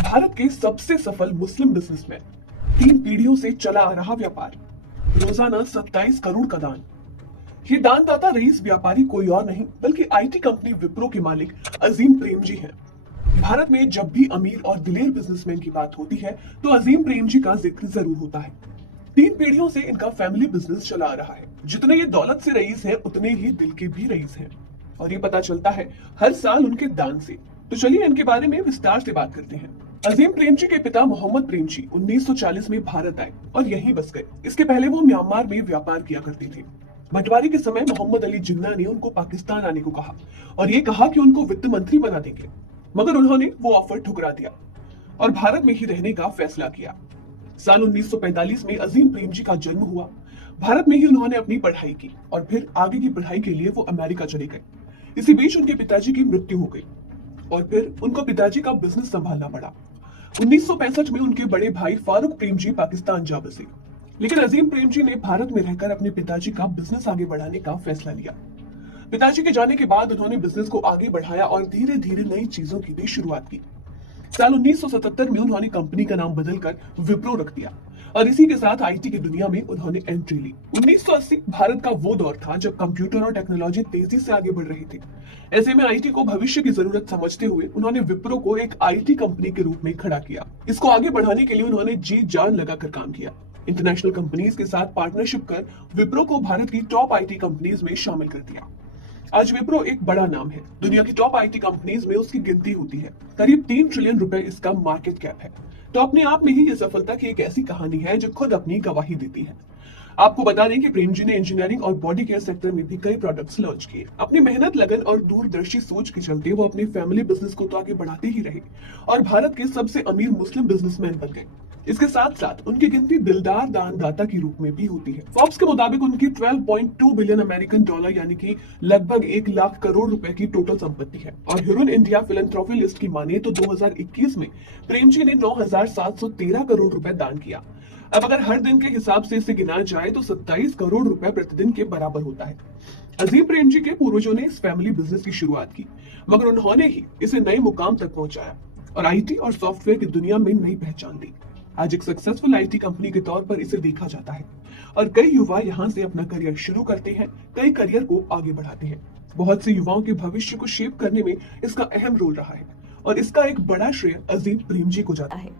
भारत के सबसे सफल मुस्लिम बिजनेसमैन, 3 पीढ़ियों से चला आ रहा व्यापार, रोजाना 27 करोड़ का दान। ये दानदाता रईस व्यापारी कोई और नहीं बल्कि आईटी कंपनी विप्रो के मालिक अजीम प्रेमजी हैं। भारत में जब भी अमीर और दिलेर बिजनेसमैन की बात होती है तो अजीम प्रेमजी का जिक्र जरूर होता है। 3 पीढ़ियों से इनका फैमिली बिजनेस चला आ रहा है। जितने ये दौलत से रईस हैं, उतने ही दिल के भी रईस हैं, और ये पता चलता है हर साल उनके दान से। तो चलिए इनके बारे में विस्तार से बात करते हैं। अजीम प्रेमजी के पिता मोहम्मद प्रेमजी 1940 में भारत आए और यहीं बस गए। इसके पहले वो म्यांमार में व्यापार किया करते थे। बंटवारे के समय मोहम्मद अली जिन्ना ने उनको पाकिस्तान आने को कहा और ये कहा कि उनको वित्त मंत्री बना देंगे, मगर उन्होंने वो ऑफर ठुकरा दिया और भारत में ही रहने का फैसला किया। साल 1945 में अजीम प्रेमजी का जन्म हुआ। भारत में ही उन्होंने अपनी पढ़ाई की और फिर आगे की पढ़ाई के लिए वो अमेरिका चले गए। इसी बीच उनके पिताजी की मृत्यु हो गई और फिर उनको पिताजी का बिजनेस संभालना पड़ा। 1965 में उनके बड़े भाई फारूक प्रेमजी पाकिस्तान जा बसे, लेकिन अजीम प्रेमजी ने भारत में रहकर अपने पिताजी का बिजनेस आगे बढ़ाने का फैसला लिया। पिताजी के जाने के बाद उन्होंने बिजनेस को आगे बढ़ाया और धीरे धीरे नई चीजों की भी शुरुआत की। साल 1977 में उन्होंने कंपनी का नाम बदलकर विप्रो रख दिया और इसी के साथ आईटी की दुनिया में उन्होंने एंट्री ली। 1980 भारत का वो दौर था जब कंप्यूटर और टेक्नोलॉजी तेजी से आगे बढ़ रही थी। ऐसे में आईटी को भविष्य की जरूरत समझते हुए उन्होंने विप्रो को एक आईटी कंपनी के रूप में खड़ा किया। इसको आगे बढ़ाने के लिए उन्होंने जी जान लगाकर काम किया। इंटरनेशनल कंपनीज के साथ पार्टनरशिप कर विप्रो को भारत की टॉप आईटी कंपनीज में शामिल कर दिया। आज विप्रो एक बड़ा नाम है। दुनिया की टॉप आईटी कंपनीज में उसकी गिनती होती है। करीब 3 ट्रिलियन रुपए इसका मार्केट कैप है। तो अपने आप में ही ये सफलता की एक ऐसी कहानी है जो खुद अपनी गवाही देती है। आपको बता दें कि प्रेमजी ने इंजीनियरिंग और बॉडी केयर सेक्टर में भी कई प्रोडक्ट्स लॉन्च किए। अपनी मेहनत, लगन और दूरदर्शी सोच के चलते वो अपने फैमिली बिजनेस को तो आगे बढ़ाते ही रहे और भारत के सबसे अमीर मुस्लिम बिजनेसमैन बन गए। इसके साथ साथ उनकी गिनती दिलदार दानदाता के रूप में भी होती है। फोर्ब्स के मुताबिक उनकी 12.2 बिलियन अमेरिकन डॉलर यानी कि लगभग 1 लाख करोड़ रुपए की टोटल संपत्ति है। और ह्यूरन इंडिया फिलैंथ्रोपी लिस्ट की माने तो 2021 में प्रेमजी ने 9,713 करोड़ रुपए दान किया। अब अगर हर दिन के हिसाब से इसे गिना जाए तो 27 करोड़ रुपए प्रतिदिन के बराबर होता है। अजीम प्रेमजी के पूर्वजों ने इस फैमिली बिजनेस की शुरुआत की, मगर उन्होंने ही इसे नए मुकाम तक पहुंचाया और आईटी और सॉफ्टवेयर की दुनिया में नई पहचान दी। आज एक सक्सेसफुल आईटी कंपनी के तौर पर इसे देखा जाता है और कई युवा यहाँ से अपना करियर शुरू करते हैं, कई करियर को आगे बढ़ाते हैं। बहुत से युवाओं के भविष्य को शेप करने में इसका अहम रोल रहा है और इसका एक बड़ा श्रेय अजीम प्रेमजी को जाता है।